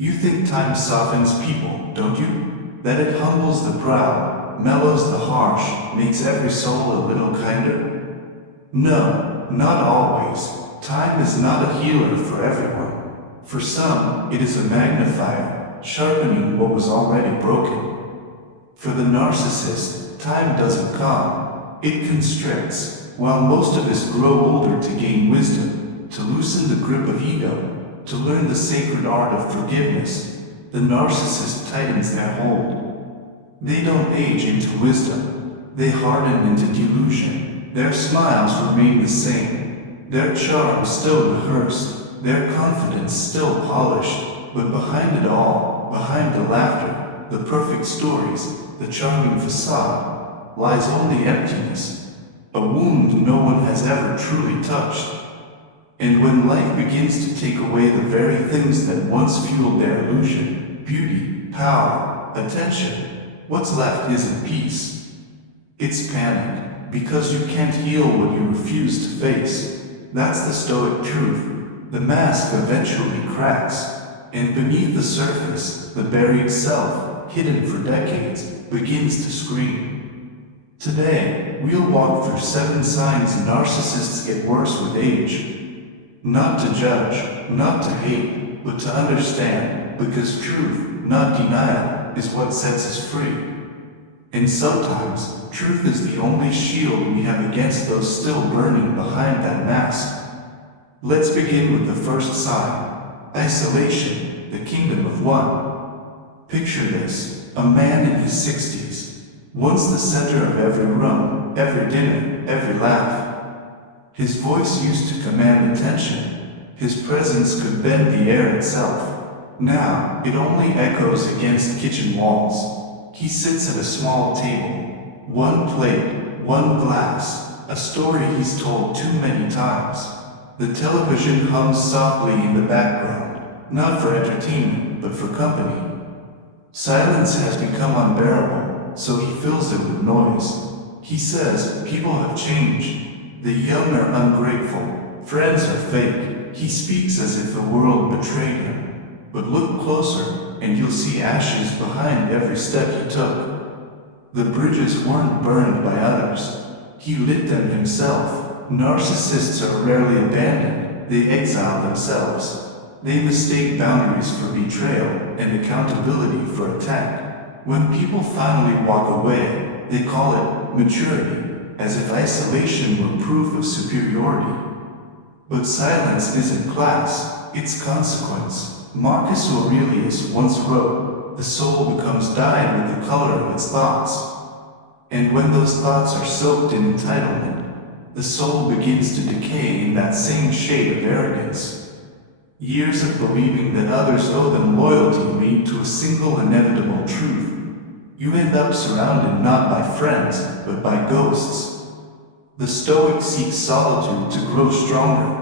You think time softens people, don't you? That it humbles the proud, mellows the harsh, makes every soul a little kinder? No, not always. Time is not a healer for everyone. For some, it is a magnifier, sharpening what was already broken. For the narcissist, time doesn't calm, it constricts, while most of us grow older to gain wisdom, to loosen the grip of ego, to learn the sacred art of forgiveness. The narcissist tightens their hold. They don't age into wisdom, they harden into delusion. Their smiles remain the same, their charm still rehearsed, their confidence still polished, but behind it all, behind the laughter, the perfect stories, the charming facade, lies only emptiness, a wound no one has ever truly touched. And when life begins to take away the very things that once fueled their illusion, beauty, power, attention, what's left isn't peace. It's panic, because you can't heal what you refuse to face. That's the stoic truth. The mask eventually cracks, and beneath the surface, the buried self, hidden for decades, begins to scream. Today, we'll walk through 7 signs narcissists get worse with age. Not to judge, not to hate, but to understand, because truth, not denial, is what sets us free. And sometimes, truth is the only shield we have against those still burning behind that mask. Let's begin with the first sign: isolation, the kingdom of one. Picture this: a man in his 60s, once the center of every room, every dinner, every laugh. His voice used to command attention. His presence could bend the air itself. Now, it only echoes against kitchen walls. He sits at a small table. One plate, one glass, a story he's told too many times. The television hums softly in the background, not for entertainment, but for company. Silence has become unbearable, so he fills it with noise. He says, people have changed. The young are ungrateful, friends are fake. He speaks as if the world betrayed him. But look closer, and you'll see ashes behind every step he took. The bridges weren't burned by others. He lit them himself. Narcissists are rarely abandoned. They exile themselves. They mistake boundaries for betrayal and accountability for attack. When people finally walk away, they call it maturity, as if isolation were proof of superiority. But silence isn't class, it's consequence. Marcus Aurelius once wrote, "The soul becomes dyed with the color of its thoughts." And when those thoughts are soaked in entitlement, the soul begins to decay in that same shade of arrogance. Years of believing that others owe them loyalty lead to a single inevitable truth. You end up surrounded not by friends, but by ghosts. The stoic seeks solitude to grow stronger.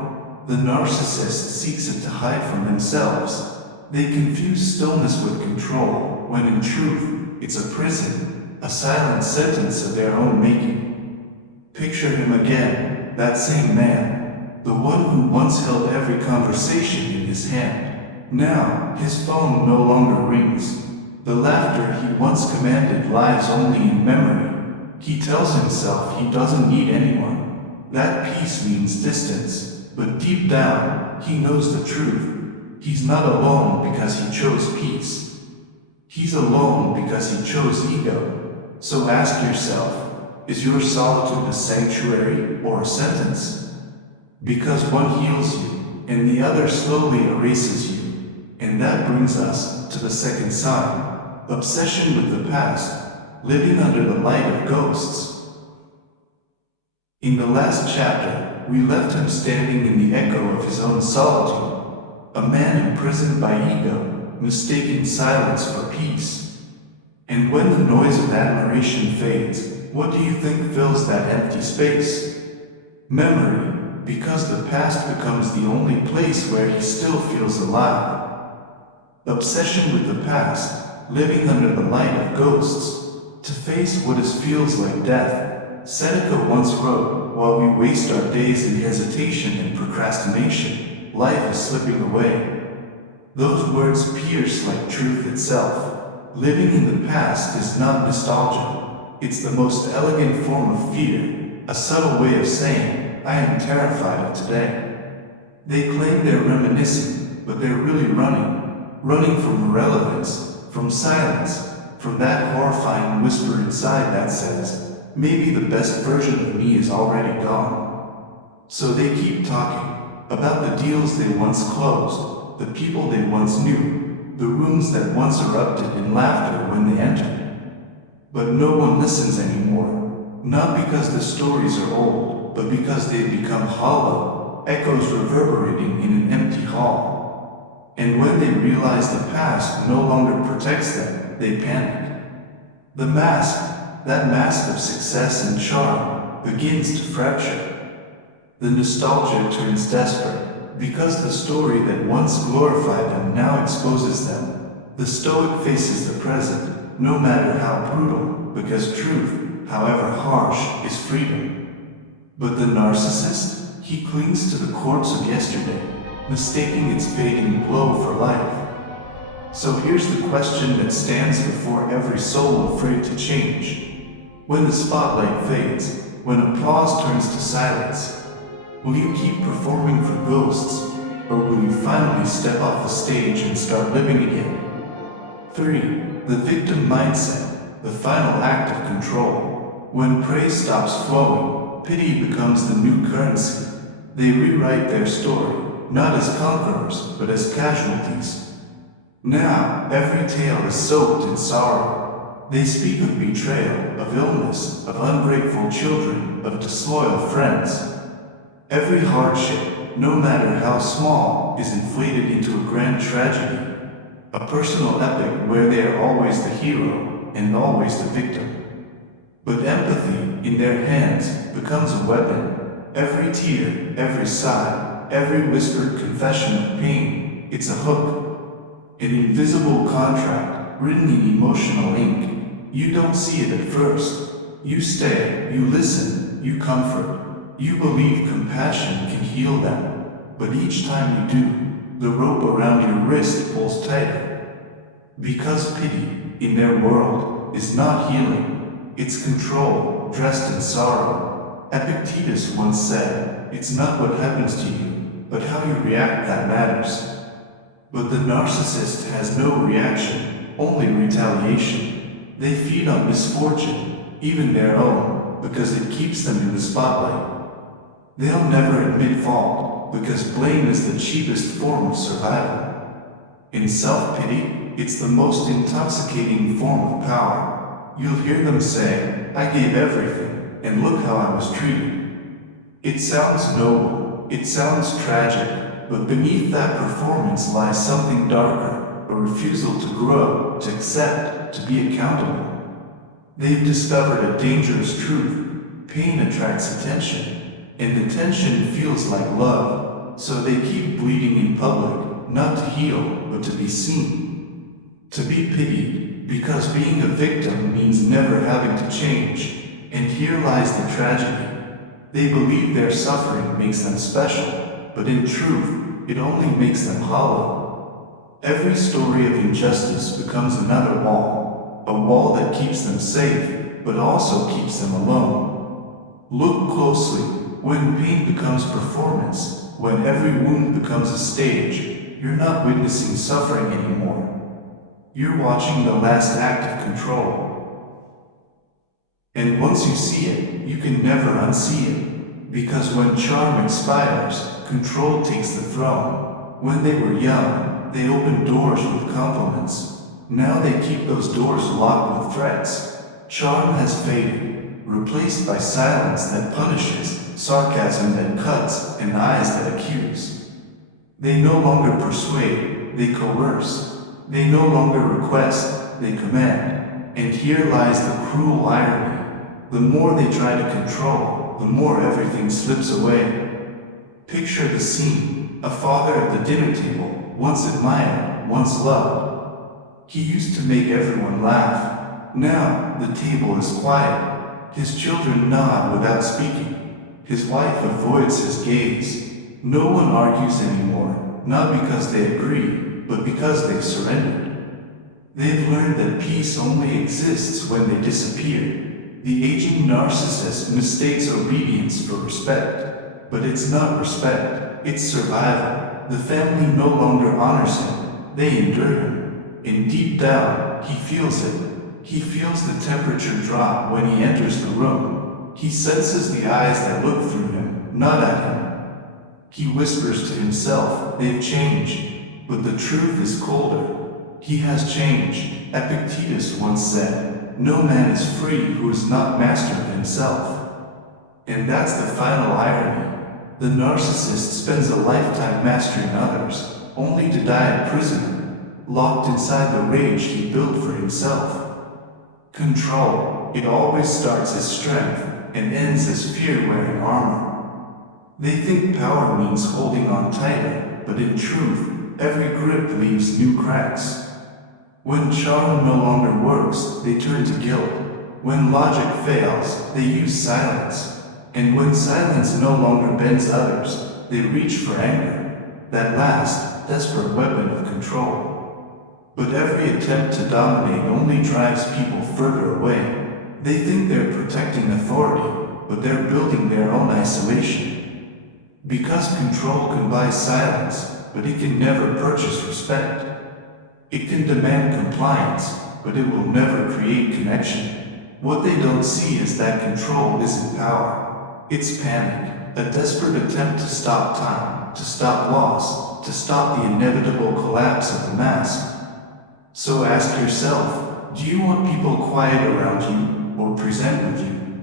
The narcissist seeks it to hide from themselves. They confuse stillness with control, when in truth, it's a prison, a silent sentence of their own making. Picture him again, that same man, the one who once held every conversation in his hand. Now, his phone no longer rings. The laughter he once commanded lies only in memory. He tells himself he doesn't need anyone. That peace means distance, but deep down, he knows the truth. He's not alone because he chose peace. He's alone because he chose ego. So ask yourself, is your solitude a sanctuary or a sentence? Because one heals you, and the other slowly erases you. And that brings us to the second sign: obsession with the past, living under the light of ghosts. In the last chapter, we left him standing in the echo of his own solitude, a man imprisoned by ego, mistaking silence for peace. And when the noise of admiration fades, what do you think fills that empty space? Memory, because the past becomes the only place where he still feels alive. Obsession with the past, living under the light of ghosts, to face what feels like death. Seneca once wrote, "While we waste our days in hesitation and procrastination, life is slipping away." Those words pierce like truth itself. Living in the past is not nostalgia. It's the most elegant form of fear, a subtle way of saying, I am terrified of today. They claim they're reminiscing, but they're really running from irrelevance, from silence, from that horrifying whisper inside that says, maybe the best version of me is already gone. So they keep talking about the deals they once closed, the people they once knew, the rooms that once erupted in laughter when they entered. But no one listens anymore, not because the stories are old, but because they've become hollow, echoes reverberating in an empty hall. And when they realize the past no longer protects them, they panic. The mask, that mask of success and charm, begins to fracture. The nostalgia turns desperate, because the story that once glorified them now exposes them. The stoic faces the present, no matter how brutal, because truth, however harsh, is freedom. But the narcissist, he clings to the corpse of yesterday, mistaking its fading glow for life. So here's the question that stands before every soul afraid to change. When the spotlight fades, when applause turns to silence, will you keep performing for ghosts, or will you finally step off the stage and start living again? 3. The victim mindset, the final act of control. When praise stops flowing, pity becomes the new currency. They rewrite their story, not as conquerors, but as casualties. Now, every tale is soaked in sorrow. They speak of betrayal, of illness, of ungrateful children, of disloyal friends. Every hardship, no matter how small, is inflated into a grand tragedy, a personal epic where they are always the hero and always the victim. But empathy, in their hands, becomes a weapon. Every tear, every sigh, every whispered confession of pain, it's a hook. An invisible contract, written in emotional ink. You don't see it at first. You stay, you listen, you comfort. You believe compassion can heal them. But each time you do, the rope around your wrist pulls tighter. Because pity, in their world, is not healing. It's control, dressed in sorrow. Epictetus once said, it's not what happens to you, but how you react that matters. But the narcissist has no reaction, only retaliation. They feed on misfortune, even their own, because it keeps them in the spotlight. They'll never admit fault, because blame is the cheapest form of survival. In self-pity, it's the most intoxicating form of power. You'll hear them say, I gave everything, and look how I was treated. It sounds noble, it sounds tragic, but beneath that performance lies something darker, a refusal to grow, to accept, to be accountable. They've discovered a dangerous truth. Pain attracts attention, and attention feels like love, so they keep bleeding in public, not to heal, but to be seen. To be pitied, because being a victim means never having to change, and here lies the tragedy. They believe their suffering makes them special, but in truth, it only makes them hollow. Every story of injustice becomes another wall, a wall that keeps them safe, but also keeps them alone. Look closely. When pain becomes performance, when every wound becomes a stage, you're not witnessing suffering anymore. You're watching the last act of control. And once you see it, you can never unsee it. Because when charm expires, control takes the throne. When they were young, they opened doors with compliments. Now they keep those doors locked with threats. Charm has faded, replaced by silence that punishes, sarcasm that cuts, and eyes that accuse. They no longer persuade, they coerce. They no longer request, they command. And here lies the cruel irony. The more they try to control, the more everything slips away. Picture the scene. A father at the dinner table, once admired, once loved. He used to make everyone laugh. Now, the table is quiet. His children nod without speaking. His wife avoids his gaze. No one argues anymore, not because they agree, but because they've surrendered. They've learned that peace only exists when they disappear. The aging narcissist mistakes obedience for respect, but it's not respect, it's survival. The family no longer honors him, they endure him. And deep down, he feels it. He feels the temperature drop when he enters the room. He senses the eyes that look through him, not at him. He whispers to himself, they've changed, but the truth is colder. He has changed. Epictetus once said, no man is free who is not master of himself. And that's the final irony. The narcissist spends a lifetime mastering others, only to die a prisoner, locked inside the rage he built for himself. Control, it always starts as strength and ends as fear wearing armor. They think power means holding on tighter, but in truth, every grip leaves new cracks. When charm no longer works, they turn to guilt. When logic fails, they use silence. And when silence no longer bends others, they reach for anger, that last, desperate weapon of control. But every attempt to dominate only drives people further away. They think they're protecting authority, but they're building their own isolation. Because control can buy silence, but it can never purchase respect. It can demand compliance, but it will never create connection. What they don't see is that control isn't power. It's panic, a desperate attempt to stop time, to stop loss, to stop the inevitable collapse of the mask. So ask yourself, do you want people quiet around you or present with you?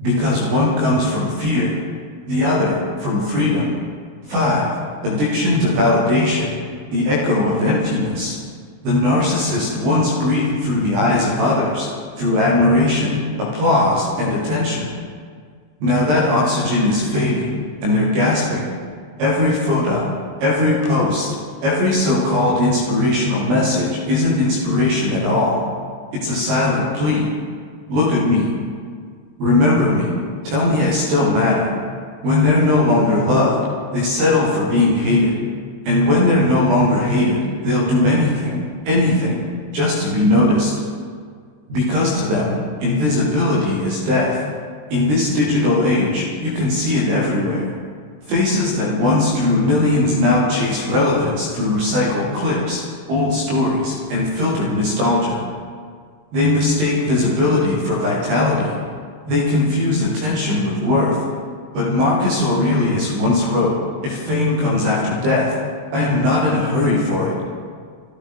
Because one comes from fear, the other from freedom. 5. Addiction to validation, the echo of emptiness. The narcissist once breathed through the eyes of others, through admiration, applause, and attention. Now that oxygen is fading, and they're gasping. Every photo, every post, every so-called inspirational message isn't inspiration at all. It's a silent plea. Look at me. Remember me. Tell me I still matter. When they're no longer loved, they settle for being hated. And when they're no longer hated, they'll do anything, just to be noticed. Because to them, invisibility is death. In this digital age, you can see it everywhere. Faces that once drew millions now chase relevance through recycled clips, old stories, and filtered nostalgia. They mistake visibility for vitality. They confuse attention with worth. But Marcus Aurelius once wrote, if fame comes after death, I am not in a hurry for it.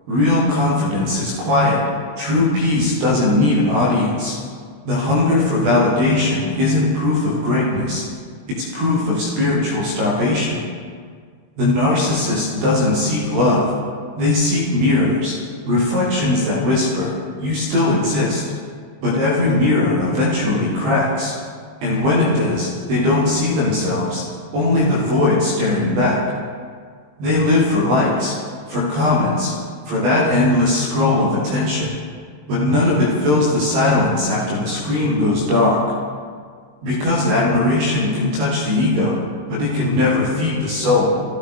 Real confidence is quiet. True peace doesn't need an audience. The hunger for validation isn't proof of greatness. It's proof of spiritual starvation. The narcissist doesn't seek love. They seek mirrors, reflections that whisper, you still exist. But every mirror eventually cracks. And when it does, they don't see themselves, only the void staring back. They live for likes, for comments, for that endless scroll of attention, but none of it fills the silence after the screen goes dark. Because admiration can touch the ego, but it can never feed the soul.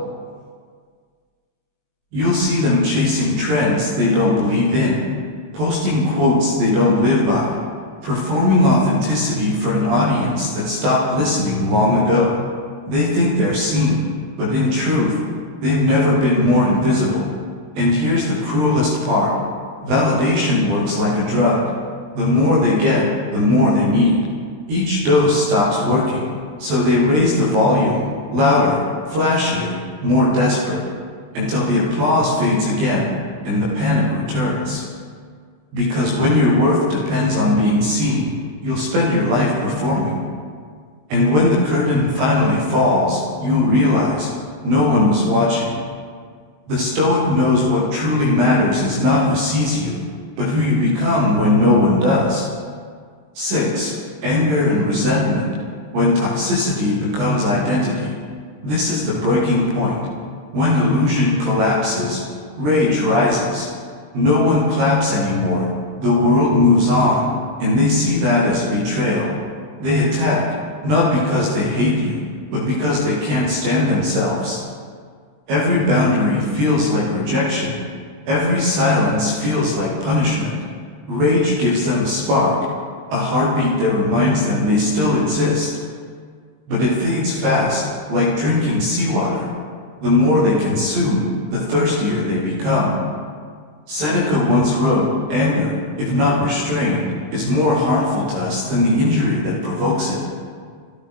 You'll see them chasing trends they don't believe in, posting quotes they don't live by, performing authenticity for an audience that stopped listening long ago. They think they're seen, but in truth, they've never been more invisible. And here's the cruelest part. Validation works like a drug. The more they get, the more they need. Each dose stops working, so they raise the volume, louder, flashier, more desperate, until the applause fades again, and the panic returns. Because when your worth depends on being seen, you'll spend your life performing. And when the curtain finally falls, you'll realize no one was watching. The Stoic knows what truly matters is not who sees you, but who you become when no one does. 6. Anger and resentment, when toxicity becomes identity. This is the breaking point. When illusion collapses, rage rises. No one claps anymore. The world moves on, and they see that as betrayal. They attack, not because they hate you, but because they can't stand themselves. Every boundary feels like rejection. Every silence feels like punishment. Rage gives them a spark, a heartbeat that reminds them they still exist. But it fades fast, like drinking seawater. The more they consume, the thirstier they become. Seneca once wrote, "Anger, if not restrained, is more harmful to us than the injury that provokes it."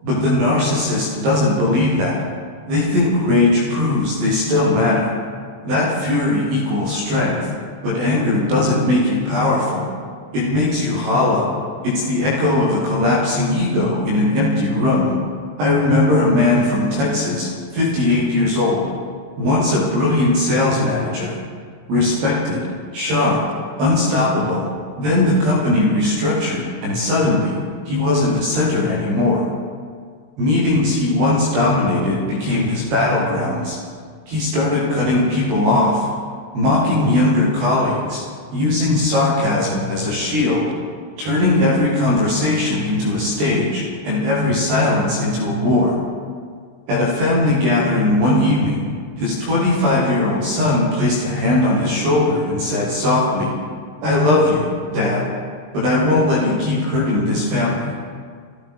But the narcissist doesn't believe that. They think rage proves they still matter. That fury equals strength, but anger doesn't make you powerful. It makes you hollow. It's the echo of a collapsing ego in an empty room. I remember a man from Texas, 58 years old, once a brilliant sales manager, respected, sharp, unstoppable. Then the company restructured, and suddenly, he wasn't the center anymore. Meetings he once dominated became his battlegrounds. He started cutting people off, mocking younger colleagues, using sarcasm as a shield, turning every conversation into a stage and every silence into a war. At a family gathering one evening, his 25-year-old son placed a hand on his shoulder and said softly, "I love you, Dad, but I won't let you keep hurting this family."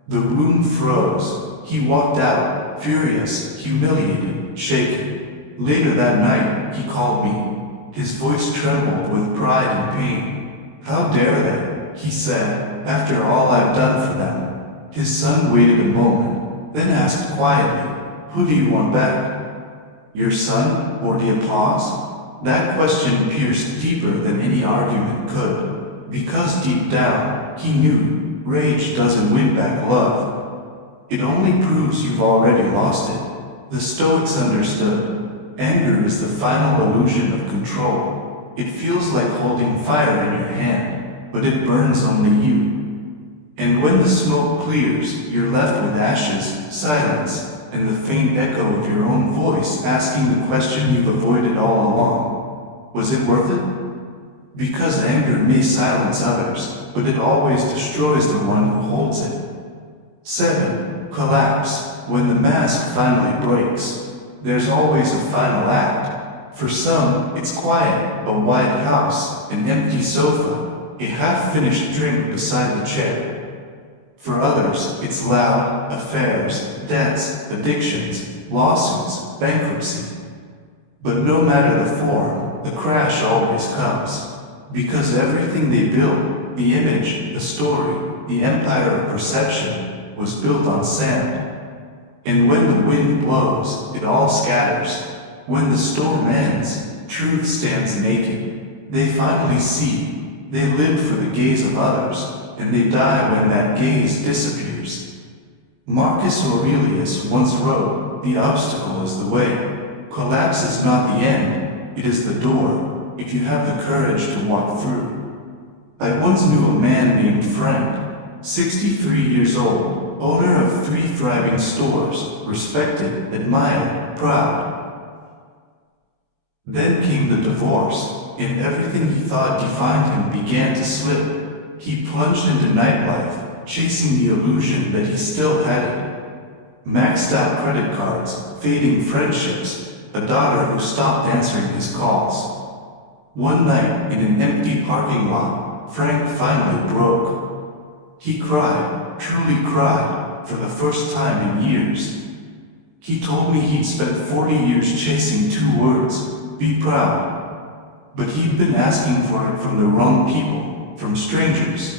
The room froze. He walked out, furious, humiliated, shaken. Later that night, he called me. His voice trembled with pride and pain. "How dare they?" he said, "after all I've done for them." His son waited a moment, then asked quietly, "Who do you want back? Your son or the applause?" That question pierced deeper than any argument could, because deep down, he knew rage doesn't win back love. It only proves you've already lost it. The Stoics understood. Anger is the final illusion of control. It feels like holding fire in your hand, but it burns only you. And when the smoke clears, you're left with ashes, silence, and the faint echo of your own voice asking the question you've avoided all along. Was it worth it? Because anger may silence others, but it always destroys the one who holds it. 7. Collapse. When the mask finally breaks, there's always a final act. For some, it's quiet, a white house, an empty sofa, a half-finished drink beside the chair. For others, it's loud, affairs, debts, addictions, lawsuits, bankruptcy. But no matter the form, the crash always comes. Because everything they built, the image, the story, the empire of perception, was built on sand. And when the wind blows, it all scatters. When the storm ends, truth stands naked. They finally see. They live for the gaze of others, and they die when that gaze disappears. Marcus Aurelius once wrote, "The obstacle is the way. Collapse is not the end, it is the door, if you have the courage to walk through." I once knew a man named Frank, 63 years old, owner of 3 thriving stores, respected, admired, proud. Then came the divorce, and everything he thought defined him began to slip. He plunged into nightlife, chasing the illusion that he still had it. Maxed out credit cards, fading friendships, a daughter who stopped answering his calls. One night, in an empty parking lot, Frank finally broke. He cried, truly cried, for the first time in years. He told me he'd spent 40 years chasing 2 words, "Be proud." But he'd been asking for it from the wrong people, from strangers.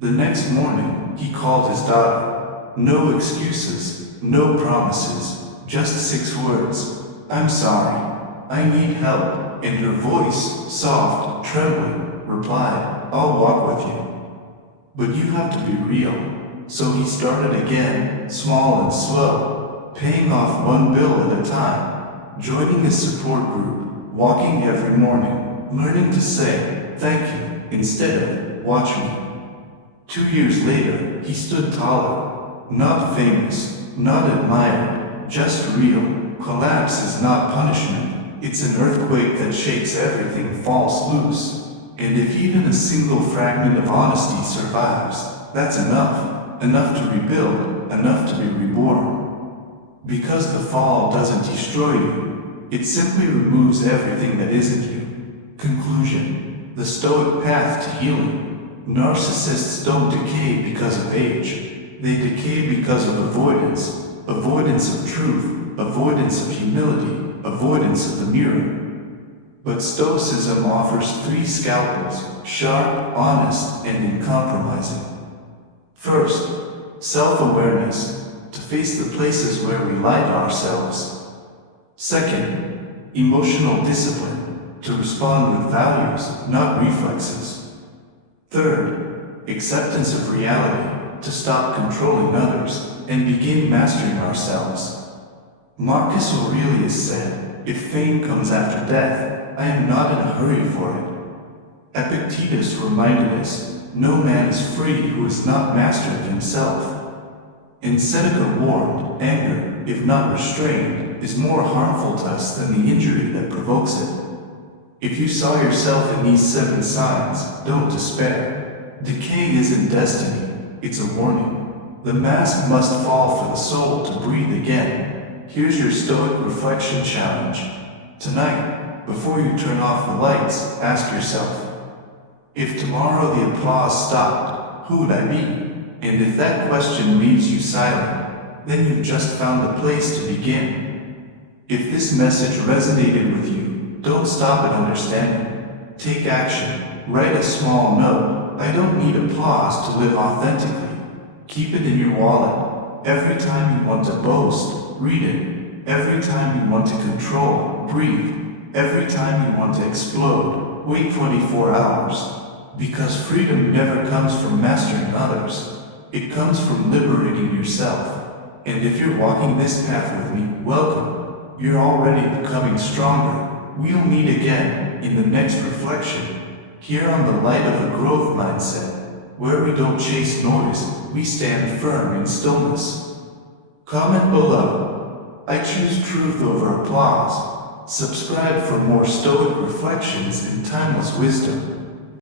The next morning, he called his daughter. No excuses, no promises, just 6 words. "I'm sorry. I need help." And her voice, soft, trembling, replied, "I'll walk with you. But you have to be real." So he started again, small and slow, paying off 1 bill at a time, joining a support group, walking every morning, learning to say, "Thank you," instead of, "Watch me." 2 years later, he stood taller, not famous, not admired, just real. Collapse is not punishment. It's an earthquake that shakes everything falls loose. And if even a single fragment of honesty survives, that's enough. Enough to rebuild, enough to be reborn. Because the fall doesn't destroy you, It simply removes everything that isn't you. Conclusion: the Stoic path to healing. Narcissists don't decay because of age. They decay because of avoidance. Avoidance of truth, avoidance of humility, avoidance of the mirror. But Stoicism offers 3 scalpels: sharp, honest, and uncompromising. First, self-awareness, to face the places where we lie to ourselves. Second, emotional discipline, to respond with values, not reflexes. Third, acceptance of reality, to stop controlling others and begin mastering ourselves. Marcus Aurelius said, "If fame comes after death, I am not in a hurry for it." Epictetus reminded us, "No man is free who is not master of himself." And Seneca warned, "Anger, if not restrained, is more harmful to us than the injury that provokes it." If you saw yourself in these 7 signs, don't despair. Decay isn't destiny, it's a warning. The mask must fall for the soul to breathe again. Here's your Stoic reflection challenge. Tonight, before you turn off the lights, ask yourself, if tomorrow the applause stopped, who would I be? And if that question leaves you silent, then you've just found a place to begin. If this message resonated with you, don't stop at understanding. Take action. Write a small note. I don't need applause to live authentically. Keep it in your wallet. Every time you want to boast, read it. Every time you want to control, breathe. Every time you want to explode, wait 24 hours. Because freedom never comes from mastering others. It comes from liberating yourself. And if you're walking this path with me, welcome. You're already becoming stronger. We'll meet again in the next reflection. Here on the Light of a Growth Mindset, where we don't chase noise, we stand firm in stillness. Comment below. I choose truth over applause. Subscribe for more Stoic reflections and timeless wisdom.